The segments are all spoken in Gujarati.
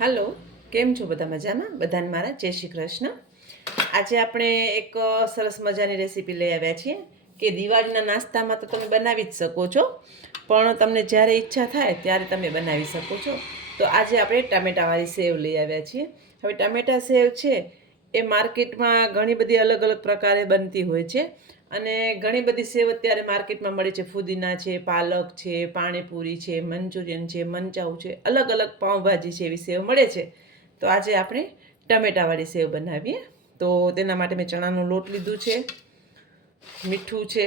હાલો, કેમ છો બધા? મજામાં? બધાને મારા જય શ્રી કૃષ્ણ. આજે આપણે એક સરસ મજાની રેસીપી લઈ આવ્યા છીએ કે દિવાળીના નાસ્તામાં તો તમે બનાવી જ શકો છો, પણ તમને જ્યારે ઈચ્છા થાય ત્યારે તમે બનાવી શકો છો. તો આજે આપણે ટામેટાવાળી સેવ લઈ આવ્યા છીએ. હવે ટામેટા સેવ છે એ માર્કેટમાં ઘણી બધી અલગ અલગ પ્રકારે બનતી હોય છે અને ઘણી બધી સેવ અત્યારે માર્કેટમાં મળે છે. ફુદીના છે, પાલક છે, પાણીપુરી છે, મંચુરિયન છે, મંચાઉ છે, અલગ અલગ પાઉંભાજી છે એવી સેવ મળે છે. તો આજે આપણે ટમેટાવાળી સેવ બનાવીએ. તો તેના માટે મેં ચણાનો લોટ લીધું છે, મીઠું છે,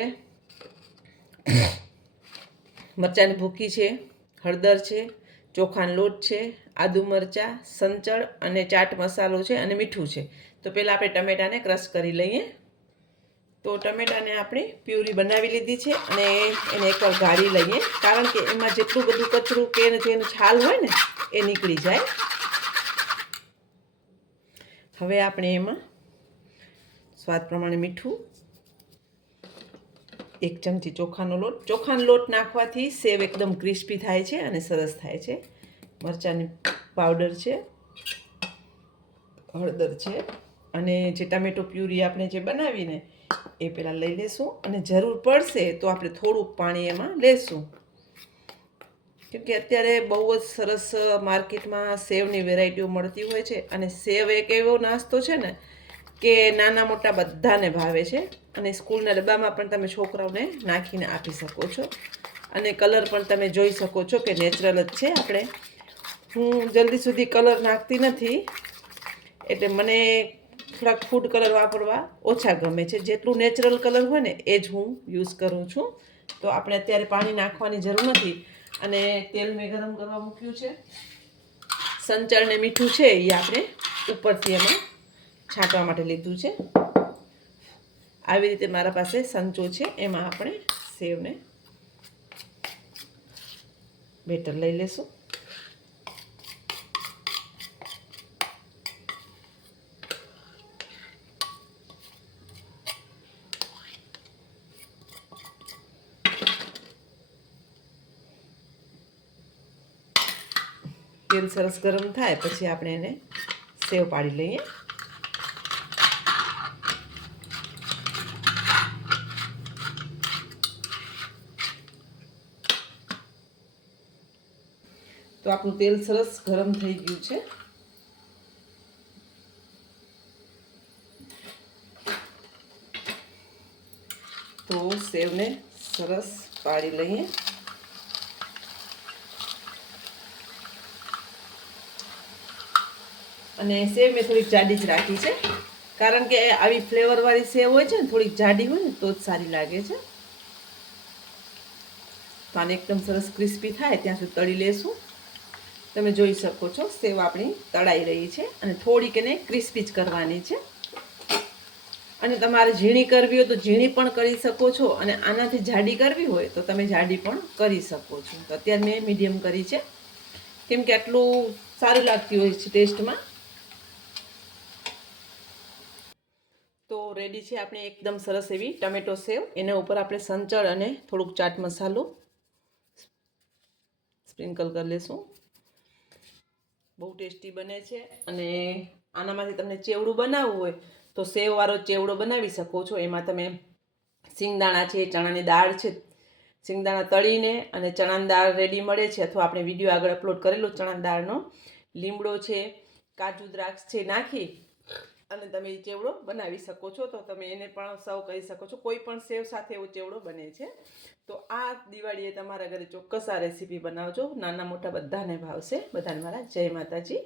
મરચાંની ભૂકી છે, હળદર છે, ચોખાનો લોટ છે, આદુ મરચાં, સંચળ અને ચાટ મસાલો છે અને મીઠું છે. તો પહેલાં આપણે ટમેટાને ક્રશ કરી લઈએ. તો ટમેટાને આપણે પ્યુરી બનાવી લીધી છે અને એને એકવાર ગાળી લઈએ, કારણ કે એમાં જેટલું બધું કચરું કે જેનું છાલ હોય ને એ નીકળી જાય. હવે આપણે એમાં સ્વાદ પ્રમાણે મીઠું, 1 ચમચી ચોખાનો લોટ નાખવાથી સેવ એકદમ ક્રિસ્પી થાય છે અને સરસ થાય છે. મરચાંની પાવડર છે, હળદર છે અને જે ટામેટો પ્યુરી આપણે જે બનાવીને એ પહેલાં લઈ લેશું અને જરૂર પડશે તો આપણે થોડુંક પાણી એમાં લેશું. કેમકે અત્યારે બહુ જ સરસ માર્કેટમાં સેવની વેરાયટીઓ મળતી હોય છે અને સેવ એક એવો નાસ્તો છે ને કે નાના મોટા બધાને ભાવે છે અને સ્કૂલના ડબ્બામાં પણ તમે છોકરાઓને નાખીને આપી શકો છો અને કલર પણ તમે જોઈ શકો છો કે નેચરલ જ છે. હું જલ્દી સુધી કલર નાખતી નથી, એટલે મને થોડાક ફૂડ કલર વાપરવા ઓછા ગમે છે. જેટલું નેચરલ કલર હોય ને એ જ હું યુઝ કરું છું. તો આપણે અત્યારે પાણી નાખવાની જરૂર નથી અને તેલ મેં ગરમ કરવા મૂક્યું છે. સંચળ ને મીઠું છે એ આપણે ઉપરથી એમાં છાંટવા માટે લીધું છે. આવી રીતે મારા પાસે સંચો છે, એમાં આપણે સેવને બેટર લઈ લેશું. તેલ સરસ ગરમ થાય પછી આપણે એને સેવ પાડી લઈએ. તો આપણું તેલ સરસ ગરમ થઈ ગયું છે. તો સેવને સરસ પાડી લઈએ. અને સેવ મેં થોડીક જાડી જ રાખી છે, કારણ કે આવી ફ્લેવરવાળી સેવ હોય છે ને થોડીક જાડી હોય ને તો જ સારી લાગે છે. તો આને એકદમ સરસ ક્રિસ્પી થાય ત્યાં સુધી તળી લેશું. તમે જોઈ શકો છો સેવ આપણી તળાઈ રહી છે અને થોડીક એને ક્રિસ્પી જ કરવાની છે. અને તમારે ઝીણી કરવી હોય તો ઝીણી પણ કરી શકો છો અને આનાથી જાડી કરવી હોય તો તમે જાડી પણ કરી શકો છો. તો અત્યારે મેં મીડિયમ કરી છે, કેમ કે આટલું સારું લાગતી હોય છે ટેસ્ટમાં. તો રેડી છે આપણે એકદમ સરસ એવી ટમેટો સેવ. એના ઉપર આપણે સંચળ અને થોડુંક ચાટ મસાલો સ્પ્રિંકલ કરી લેશું. બહુ ટેસ્ટી બને છે અને આનામાંથી તમને ચેવડું બનાવવું હોય તો સેવવાળો ચેવડો બનાવી શકો છો. એમાં તમે સિંગદાણા છે, ચણાની દાળ છે, સિંગદાણા તળીને અને ચણાની દાળ રેડી મળે છે, અથવા આપણે વિડીયો આગળ અપલોડ કરેલો ચણાની દાળનો, લીમડો છે, કાજુ દ્રાક્ષ છે નાખી અને તમે એ ચેવડો બનાવી શકો છો. તો તમે એને પણ સર્વ કરી શકો છો. કોઈ પણ સેવ સાથે એવો ચેવડો બને છે. તો આ દિવાળીએ તમારા ઘરે ચોક્કસ આ રેસીપી બનાવજો. નાના મોટા બધાને ભાવશે. બધાને મારા જય માતાજી.